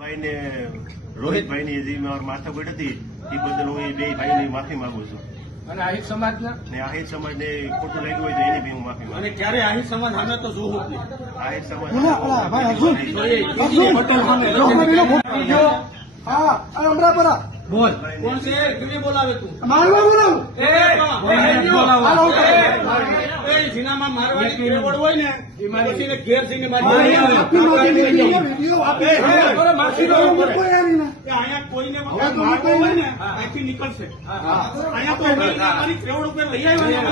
ભાઈ ને રોહિતભાઈ ની જે માથાકૂટ હતી એ બદલ હું એ બે ભાઈ ની માફી માંગુ છું. અને આહિર સમાજના ને આહિર સમાજ ને ખોટું લાગ્યું હોય તો એની બી હું માફી માંગુ. અને ક્યારે આહિર સમાજ સામે તો જોવું જ નહીં. આહિર સમાજ બોલ કોણ છે? કેવી બોલાવે તું? જીનામાં મારવાની કેવડ હોય ને એ મારી ઘેર જઈને અહીંયા કોઈને મારવો હોય ને અહીંથી નીકળશે. અહીંયા તો મારી કેવડ ઉપર લઈ આવ્યા.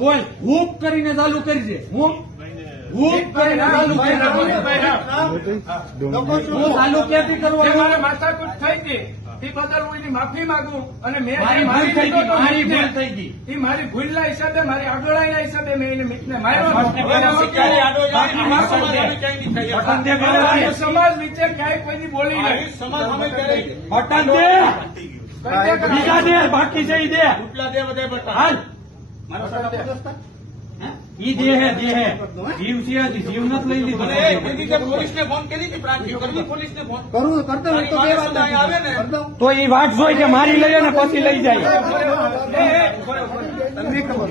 બોલ હુપ કરીને ચાલુ કરી દે. હુપ કરીને ચાલુ કરી ચાલુ ક્યાંથી કરવાનું? મારે માથાકૂટ થઈ ગઈ એ બદલ હું એની માફી માંગુ. અને મેં મારી ભૂલ થઈ ગઈ એ મારી ભૂલના હિસાબે મારી આગળના હિસાબે મેં એને માર્યો. સમાજ વિશે ક્યાંય કોઈની બોલી નહીં. બટન દે બીજા દે બાકી છે દે દે બધા હાલ ઈ દે હે જીવ છે જીવ નથી લઈ લીધો. પોલીસને ફોન કરી પોલીસને ફોન કરું કરતા આવે ને તો ઈ વાત જોઈ કે મારી લઈએ ને પછી લઈ જાય. તમને ખબર